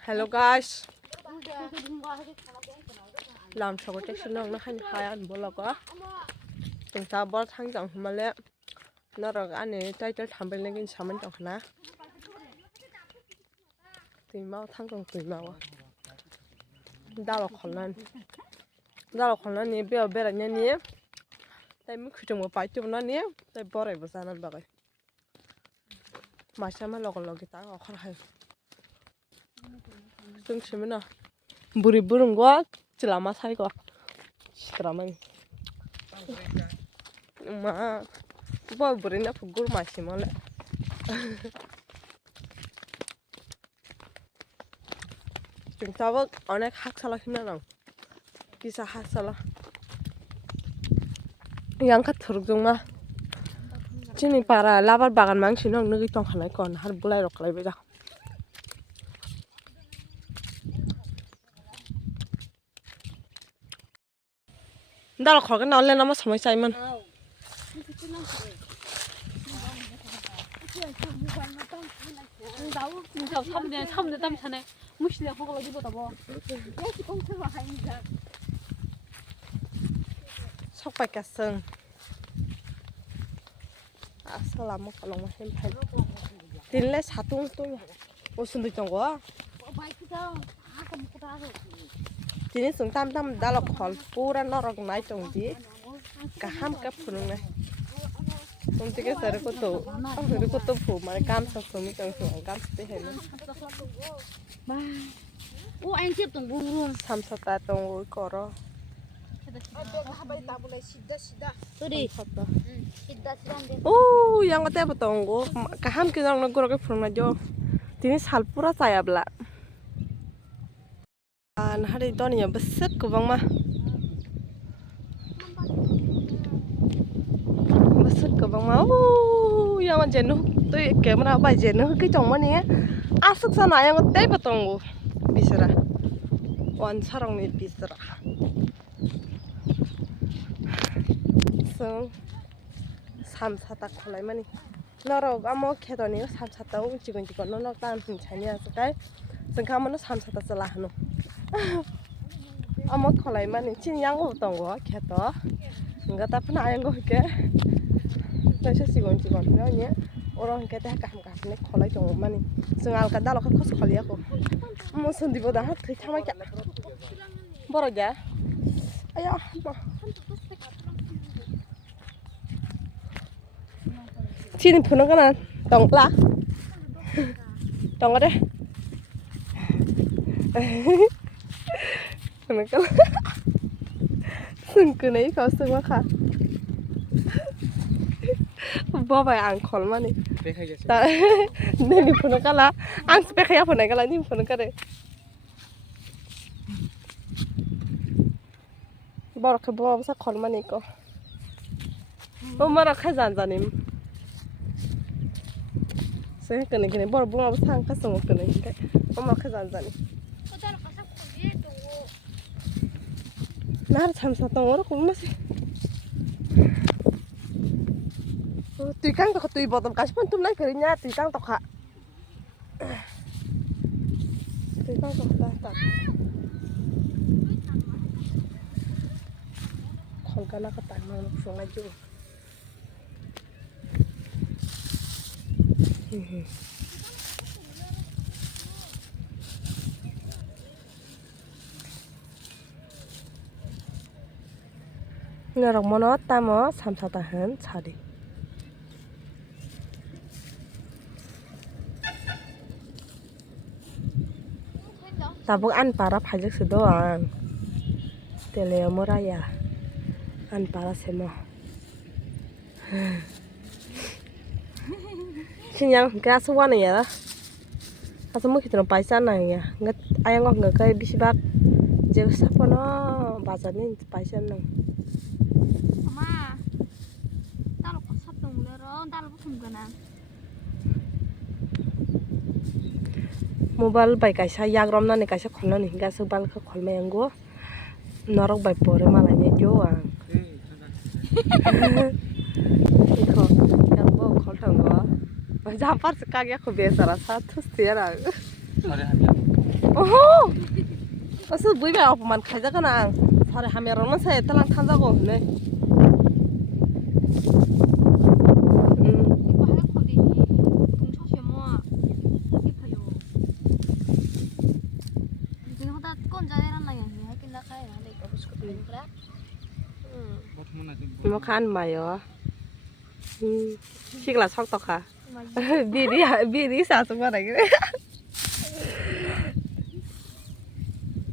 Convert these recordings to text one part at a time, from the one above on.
Hello guys. Làm sao có chắc xin nó hay hai anh bố là có. Chúng ta bỏ thang dòng mà lẽ nó rồi anh này trái trái thầm bên lên cái sao mình trong hả? Thì mau thang còn tùy mau. Đau là khó lên. Đau là khó lên nè bây giờ là nhanh nhé. Tại mình khử trùng một bài chung nó nhé. Tại bỏ lại vào sana bạc. Mà sao mà lọc cái tao khó hay. Chúng xem nào. Buri burung quá, chỉ làm sao vậy? Keraman. Mà bao buri nó phục gul masih malah. Chúng ta vẫn 어느 학살을 힘내는 기사 학살을 양kat 들어중마 진이 para labar bagan 망신은 너기 좀 하나 건 할 불라이로 갈래 보자. 나를 거기 나올래 나만 ಸಮಯ 사이면 나우 진짜 처음에 땀 차네. 무시래 보고 어디보다 뭐. 역시 공태가 하니까. 석박했음. 아슬라모 걸롱마 햄팔. 딜레 사동 또 무슨 듯 정거? 바이크가 아까 먹고 다 하고. Jadi sung tam tam dalok hol pura norok nai tong di kaham ka phunung na sung tike sare ko to phu mare kam sa sumi tong sung kam te he na ba ô anh tiếp tục buông sam sa ta tong ko ro tôi đi ô yang ka te botong go kaham ki jong na go ka phunung na jo tini sal pura saya bla hari doni ya besar kubang mah besar kubang mah yang macam jenuh tu kamera apa jenuh ke cuma ni asuk sana yang teh betul bisra wan sarang ni bisra so sam satak kolai mani naro amo kedoni sam satau cikun noro tan cini asukai sengkaman sam satak salah no 아마 콜라이만 친 양고 어떤 거 개도 뭔가 따쁜 아연 거 이렇게 그래서 시곤 녀니 오랑 개대 감 가스네 콜라이 좀 많이 승알 가다 로 코스 콜리하고 무슨 디보다 한 트 참아게 뭐라게 아야 뭐 친 푸는 거는 똥라 똥거래 그러니까 승근에 가서 가. 봐봐야 안 걸만이. 나 내니 보는 거라 안 스펙이야 보는 거라 님 보는 거래. 뭐라 그 뭐서 걸만이 거. 엄마랑 가자 앉아님. 생각하는 게 뭐라 뭐라 상 가서 먹는 게. 엄마 가자 앉아님. 나를 참 샀던 거라 고마시. Tùy căng tao tùy vào tầm cá sấu tôm này cái nha tùy căng tao hạ. Tùy căng tao ta. Còn cái nào cái tàn nó xuống ngay chưa? Nggak mau tamo samsa tahan cari. Tabuk an para pajak sedoang. Teleo moraya. An para semo. Sinyang gas one ya. Asal kita nampai sana ya. Nggak ayang nggak kayak bisibak. Jauh siapa no bazarnya nampai sana. Mobile by kaisa yagrom na ni kaisa kholna ni ga subal kha kholma yango norok by pore malanya jo ang ikho yang bo khol thang go Jampar sekali aku biasa rasa tuh tiara. Sore hamil. Oh, asal bui be apa man kaja kana. Sore hamil orang saya telan tanjago nih. 이거 하얗고 어디 동초시 뭐 이뻐요. 이제 하다 건자해란 나야 해. 하긴 나가야 돼. 이거 무슨 거 그래? Mau kan mayo. Sikla sok tok ha. Biri sa semua lagi.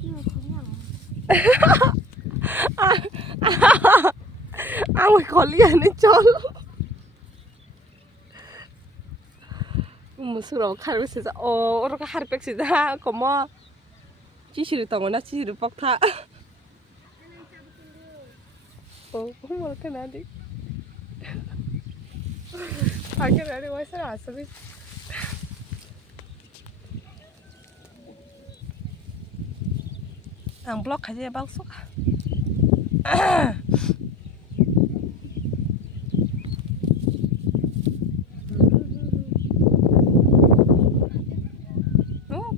이거 그냥. Ang Korean ni chol. 무스러워 칼을 쓰자. 오르가 하르백 쓰자. 고모. 지시를 떠거나 지시를 뻑타. 고모를 캐나디. 아기라리 와서 아서비. Ang blok aja ya bagus.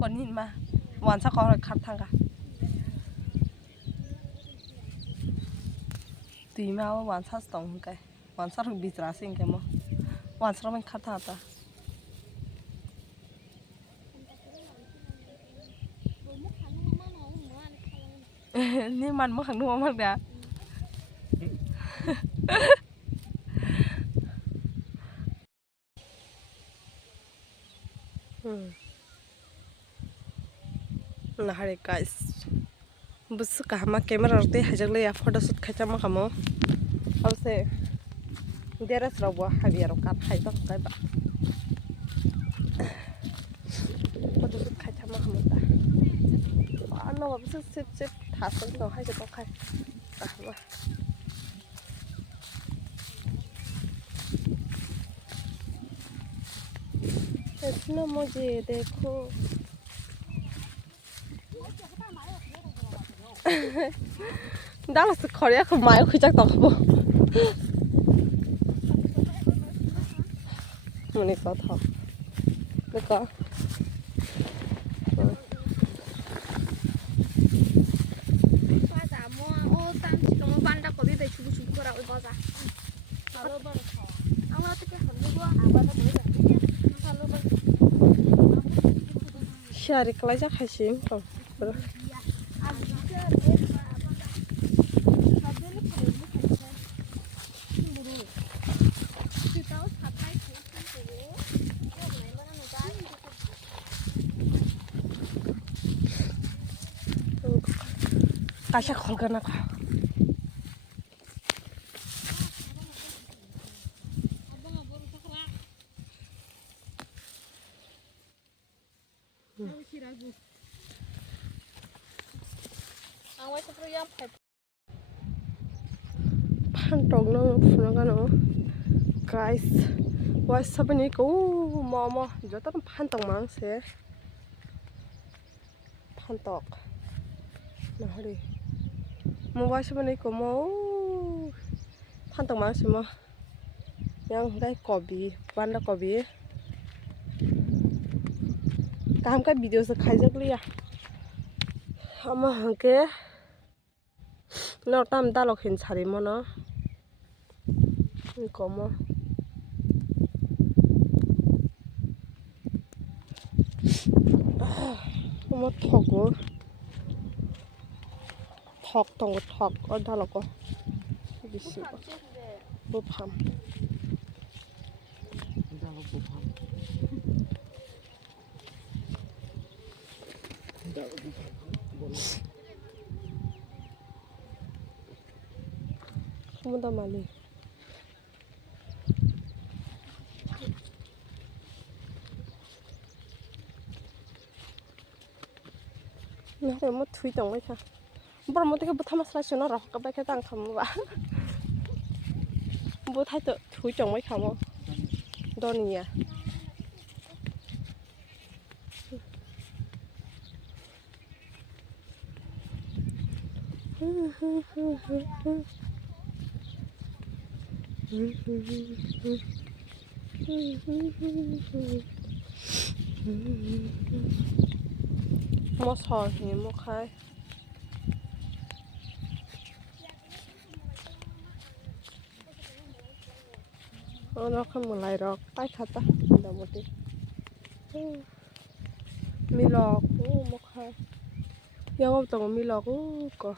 Còn nhìn mà hoàn sao có khát thằng cả tùy mà hoàn sao tổng cái hoàn sao được bị trả sinh cái mà hoàn sao mình khát thằng ta nhưng mà mất hàng nuôi mất đã nah hari guys bus kahama camera rute hajakle ya photo shoot khachama kamo ause deras rawa habiaro kat haita kai ba photo shoot khachama kamo ta ano bus sip thasang no haja to khai kahama इतना मुझे देखो 달라스 코리아 그 마요 그작도 뭐 뭐니까 다 그러니까 맞아. 뭐 딴 지금 뭐 반다 거기 대 주고 거라고 맞아. 바로 바로 쳐. 아무 어떻게 건드고 안 받아 보자. 바로 바로. 시아리 클라자 하심 또 그래 가샤 걸거나 가 판떡너 부나가노 가이스 와 사바니까 오 마마 저따는 판떡 망세 판떡 나리 뭐 와사바니까 뭐 판떡 망세 뭐 yang đây kobi banda kobi काम का वीडियो से खाई जग लिया हम हंके नौटाम दालो खिन छारी मनो कमो हम थगु थक दंगो थक दालोको बिसि बोफाम Semudah mali. Nah, mau thui dong mereka. Baru mau tiga buat masalah cina roh, kebaik kita kamu bah. Buat hai tu thui dong mereka mau. Doni ya. mua sò thì mua khai nó không một lại rồi tay khát ta đâu một tí mi lọc mua khai yang ông tổng mi lọc có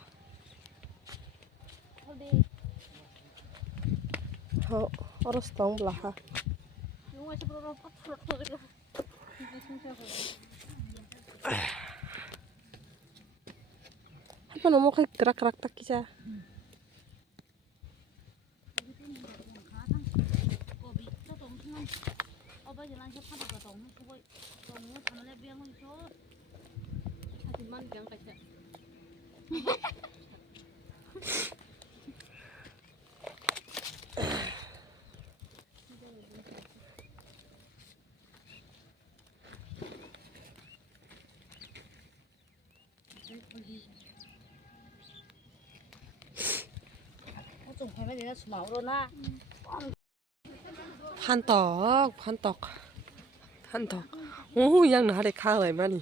họ ở sông là ha apa nama kayak gerak-gerak tak kisah 판떡 오 yang nó để khá rồi mà nè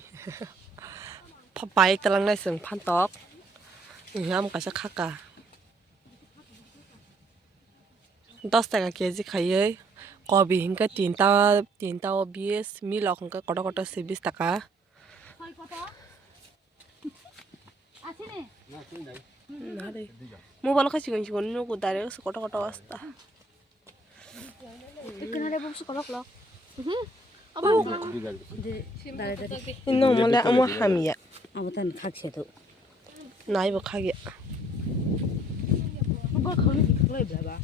파파이 그랑 레슨 판떡 이함 가서 카까 दसटा केजी खाइए कभी हिंका तीन ता 20 मिला हिंका कटा से 20 টাকা 나래 모바일 가지고 이건 누구 다리에서 그टा 왔다 그날에 복수 걸럭럭 이놈 몰래 아무 함이야 아무튼 각시도 나이버 가게 뭐 거기 그래 봐봐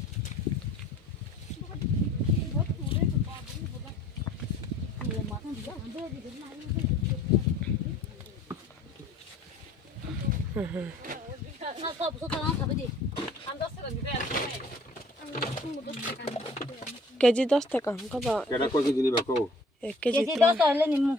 나도 무슨 사람 가보지 केजी 10 টাকা हमका बा केरा कोई केजी नहीं बाको 1 केजी 계속 떠서 얼른 임무